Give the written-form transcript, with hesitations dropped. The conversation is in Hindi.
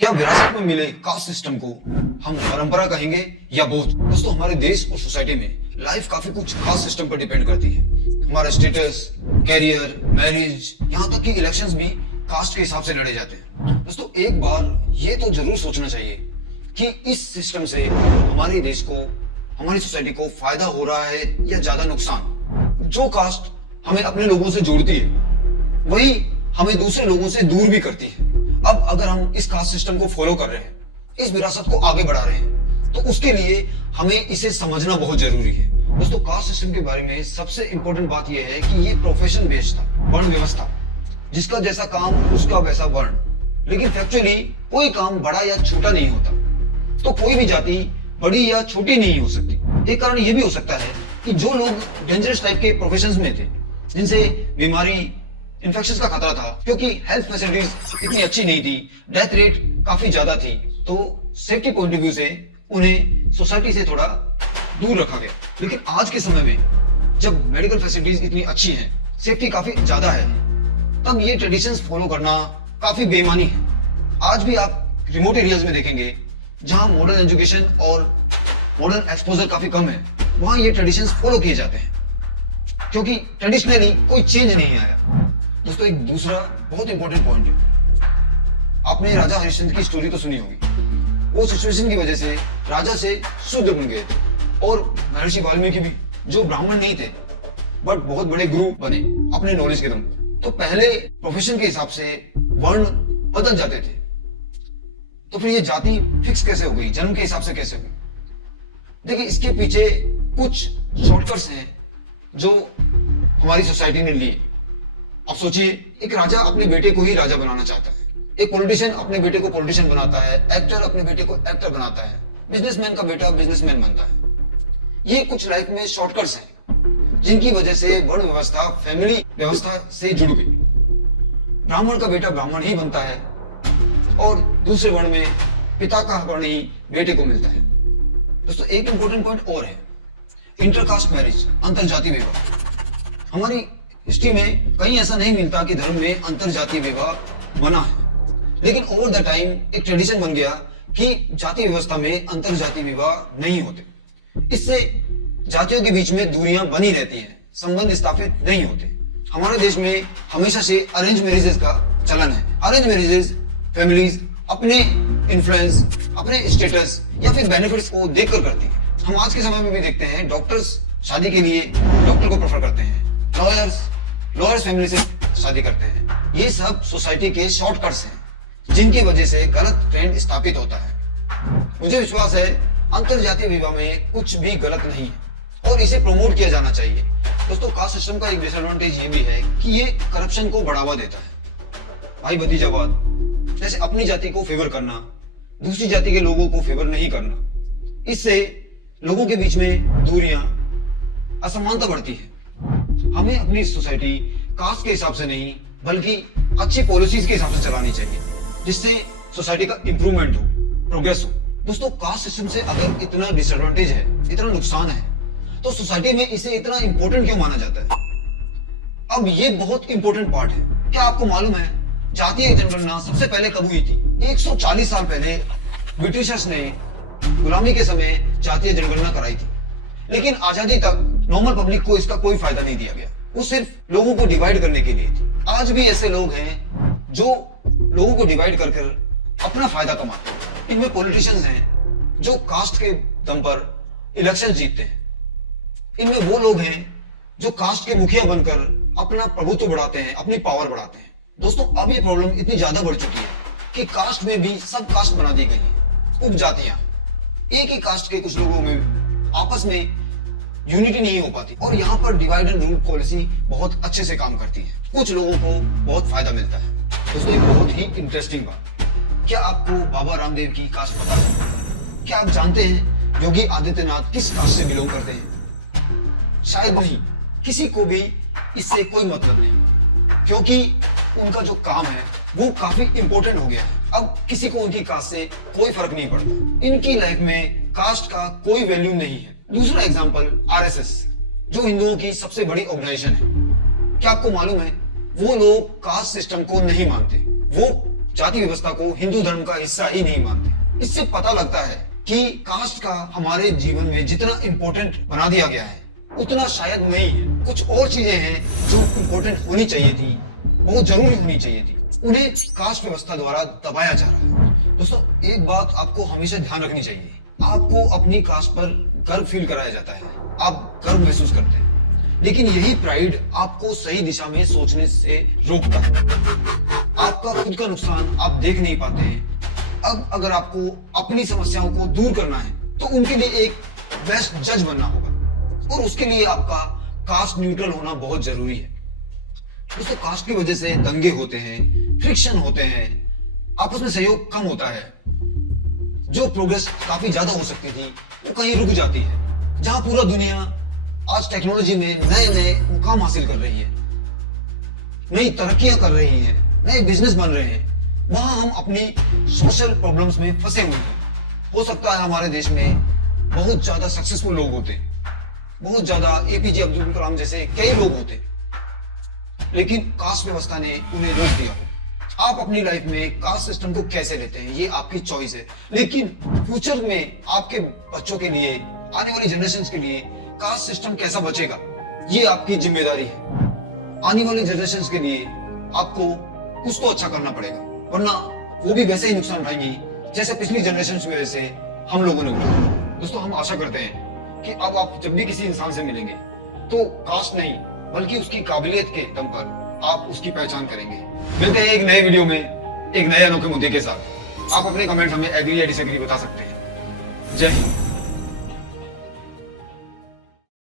क्या विरासत में मिले कास्ट सिस्टम को हम परंपरा कहेंगे या बोध? दोस्तों, हमारे देश और सोसाइटी में लाइफ काफी कुछ कास्ट सिस्टम पर डिपेंड करती है। हमारा स्टेटस, कैरियर, मैरिज, यहाँ तक कि इलेक्शंस भी कास्ट के हिसाब से लड़े जाते हैं। दोस्तों, एक बार ये तो जरूर सोचना चाहिए कि इस सिस्टम से हमारे देश को, हमारी सोसाइटी को फायदा हो रहा है या ज्यादा नुकसान। जो कास्ट हमें अपने लोगों से जोड़ती है वही हमें दूसरे लोगों से दूर भी करती है। अब अगर हम इस कास्ट सिस्टम को फॉलो कर रहे हैं, इस विरासत को आगे बढ़ा रहे हैं, तो उसके लिए हमें इसे समझना बहुत जरूरी है। दोस्तों, कास्ट सिस्टम के बारे में सबसे इंपॉर्टेंट बात यह है कि ये प्रोफेशन बेस्ड था, वर्ण व्यवस्था, जिसका जैसा काम उसका वैसा वर्ण। लेकिन फैक्चुअली कोई काम बड़ा या छोटा नहीं होता, तो कोई भी जाति बड़ी या छोटी नहीं हो सकती। एक कारण यह भी हो सकता है कि जो लोग डेंजरस टाइप के प्रोफेशंस में थे, जिनसे बीमारी, इन्फेक्शन का खतरा था, क्योंकि हेल्थ फैसिलिटीज इतनी अच्छी नहीं थी, डेथ रेट काफी ज्यादा थी, तो सेफ्टी पॉइंट ऑफ व्यू से उन्हें सोसाइटी से थोड़ा दूर रखा गया। लेकिन आज के समय में जब मेडिकल फैसिलिटीज इतनी अच्छी हैं, सेफ्टी काफी ज्यादा है, तब ये ट्रेडिशंस फॉलो करना काफी बेईमानी है। आज भी आप रिमोट एरियाज में देखेंगे जहां मॉडर्न एजुकेशन और मॉडर्न एक्सपोजर काफी कम है, वहां ये ट्रेडिशंस फॉलो किए जाते हैं, क्योंकि ट्रेडिशनली कोई चेंज नहीं आया। दोस्तों, एक दूसरा बहुत इंपॉर्टेंट पॉइंट है, आपने राजा हरिश्चंद्र की स्टोरी तो सुनी होगी। वो सिचुएशन की वजह से राजा से शूद्र बन गए थे, और महर्षि वाल्मीकि भी, जो ब्राह्मण नहीं थे बट बहुत बड़े गुरु बने अपने नॉलेज के दम पर। तो पहले प्रोफेशन के हिसाब से वर्ण बदल जाते थे, तो फिर ये जाति फिक्स कैसे हो गई, जन्म के हिसाब से कैसे हुई? देखिए, इसके पीछे कुछ शॉर्टकट्स हैं जो हमारी सोसाइटी ने लिए। अब सोचिए, एक राजा अपने बेटे को ही राजा बनाना चाहता है, एक पॉलिटिशियन अपने बेटे को पॉलिटिशियन बनाता है, एक्टर अपने बेटे को एक्टर बनाता है, बिजनेसमैन का बेटा बिजनेसमैन बनता है। ये कुछ लाइफ में शॉर्टकट्स हैं जिनकी वजह से वर्ण व्यवस्था फैमिली व्यवस्था से जुड़ गई। ब्राह्मण का बेटा ब्राह्मण ही बनता है, और दूसरे वर्ण में पिता का वर्ण ही बेटे को मिलता है। दोस्तों, एक इंपॉर्टेंट पॉइंट और है, इंटरकास्ट मैरिज, अंतरजातीय विवाह। हमारी हिस्ट्री में कहीं ऐसा नहीं मिलता कि धर्म में अंतरजातीय विवाह बना है, लेकिन ओवर द टाइम एक ट्रेडिशन बन गया कि जातीय व्यवस्था में अंतरजातीय विवाह नहीं होते। इससे जातियों के बीच में दूरियां बनी रहती हैं, संबंध स्थापित नहीं होते। हमारे देश में हमेशा से अरेंज मैरिजेस का चलन है। अरेंज मैरिजेस फैमिलीज अपने इन्फ्लुएंस, अपने स्टेटस या फिर बेनिफिट्स को देखकर करती है। हम आज के समय में भी देखते हैं, डॉक्टर्स शादी के लिए डॉक्टर को प्रेफर करते हैं, लॉयर्स फैमिली से शादी करते हैं। ये सब सोसाइटी के शॉर्टकट्स हैं जिनकी वजह से गलत ट्रेंड स्थापित होता है। मुझे विश्वास है अंतरजातीय विवाह में कुछ भी गलत नहीं है और इसे प्रमोट किया जाना चाहिए। दोस्तों, कास्ट सिस्टम का एक डिसएडवांटेज ये भी है कि ये करप्शन को बढ़ावा देता है। भाई भतीजावाद, जैसे अपनी जाति को फेवर करना, दूसरी जाति के लोगों को फेवर नहीं करना, इससे लोगों के बीच में दूरियां, असमानता बढ़ती है। हमें अपनी सोसाइटी कास्ट के हिसाब से नहीं बल्कि अच्छी पॉलिसीज के हिसाब से चलानी चाहिए, जिससे सोसाइटी का इंप्रूवमेंट हो, प्रोग्रेस हो। दोस्तों, कास्ट सिस्टम से अगर इतना डिसएडवांटेज है, इतना नुकसान है, तो सोसाइटी में इसे इतना इंपॉर्टेंट क्यों माना जाता है? अब ये बहुत इंपॉर्टेंट पार्ट है। क्या आपको मालूम है जातीय जनगणना सबसे पहले कब हुई थी? 140 साल पहले ब्रिटिशर्स ने गुलामी के समय जातीय जनगणना कराई थी, लेकिन आजादी तक नॉर्मल पब्लिक को इसका कोई फायदा नहीं दिया गया। वो सिर्फ लोगों को डिवाइड करने के लिए थी। आज भी ऐसे लोग हैं जो लोगों को डिवाइड कर अपना फायदा कमाते हैं। इनमें पॉलिटिशियंस हैं जो कास्ट के दम पर इलेक्शन जीतते हैं। इनमें वो लोग हैं जो कास्ट के मुखिया बनकर अपना प्रभुत्व बढ़ाते हैं, अपनी पावर बढ़ाते हैं। दोस्तों, अब ये प्रॉब्लम इतनी ज्यादा बढ़ चुकी है कि कास्ट में भी सब कास्ट बना दी गई है, उपजातियां। एक ही कास्ट के कुछ लोगों में आपस में यूनिटी नहीं हो पाती, और यहाँ पर डिवाइड एंड रूल पॉलिसी बहुत अच्छे से काम करती है। कुछ लोगों को बहुत फायदा मिलता है। दोस्तों, एक बहुत ही इंटरेस्टिंग बात, क्या आपको बाबा रामदेव की कास्ट पता है? क्या आप जानते हैं योगी आदित्यनाथ किस कास्ट से बिलोंग करते हैं? शायद नहीं, किसी को भी इससे कोई मतलब नहीं, क्योंकि उनका जो काम है वो काफी इंपॉर्टेंट हो गया है। अब किसी को उनकी कास्ट से कोई फर्क नहीं पड़ता। इनकी लाइफ में कास्ट का कोई वैल्यू नहीं है। दूसरा एग्जांपल, आरएसएस, जो हिंदुओं की सबसे बड़ी ऑर्गेनाइजेशन है। क्या आपको मालूम है वो लोग कास्ट सिस्टम को नहीं मानते, वो जाति व्यवस्था को हिंदू धर्म का हिस्सा ही नहीं मानते। इससे पता लगता है कि कास्ट का हमारे जीवन में जितना इम्पोर्टेंट बना दिया गया है उतना शायद नहीं है। कुछ और चीजें हैं जो इम्पोर्टेंट होनी चाहिए थी, बहुत जरूरी होनी चाहिए थी, उन्हें कास्ट व्यवस्था द्वारा दबाया जा रहा है। दोस्तों, एक बात आपको हमेशा ध्यान रखनी चाहिए, आपको अपनी कास्ट पर गर्व फील कराया जाता है, आप गर्व महसूस करते हैं, लेकिन यही प्राइड आपको सही दिशा में सोचने से रोकता है। आपका खुद का नुकसान आप देख नहीं पाते हैं। अब अगर आपको अपनी समस्याओं को दूर करना है तो उनके लिए एक बेस्ट जज बनना होगा, और उसके लिए आपका कास्ट न्यूट्रल होना बहुत जरूरी है। दोस्तों, कास्ट की वजह से दंगे होते हैं, फ्रिक्शन होते हैं, आपस में सहयोग कम होता है, जो प्रोग्रेस काफी ज्यादा हो सकती थी वो कहीं रुक जाती है। जहां पूरा दुनिया आज टेक्नोलॉजी में नए नए मुकाम हासिल कर रही है, नई तरक्कियां कर रही है, नए बिजनेस बन रहे हैं, वहां हम अपनी सोशल प्रॉब्लम्स में फंसे हुए हैं। हो सकता है हमारे देश में बहुत ज्यादा सक्सेसफुल लोग होते, बहुत ज्यादा एपीजे अब्दुल कलाम जैसे कई लोग होते, लेकिन कास्ट व्यवस्था ने उन्हें रोक दिया। आप अपनी लाइफ में कास्ट सिस्टम को कैसे लेते हैं ये आपकी चॉइस है, लेकिन फ्यूचर में आपके बच्चों के लिए, आने वाली जनरेशन के लिए कास्ट सिस्टम कैसा बचेगा ये आपकी जिम्मेदारी है। आने वाली जनरेशन के लिए आपको कुछ तो अच्छा करना पड़ेगा, वरना वो भी वैसे ही नुकसान उठाएंगी जैसे पिछली जनरेशन की वजह से हम लोगों ने उठाया। दोस्तों, हम आशा करते हैं कि अब आप जब भी किसी इंसान से मिलेंगे तो कास्ट नहीं बल्कि उसकी काबिलियत के दम पर आप उसकी पहचान करेंगे। मिलते हैं एक नए वीडियो में एक नए अनोखे मुद्दे के साथ। आप अपने कमेंट हमें एग्री या डिसएग्री बता सकते हैं। जय हिंद।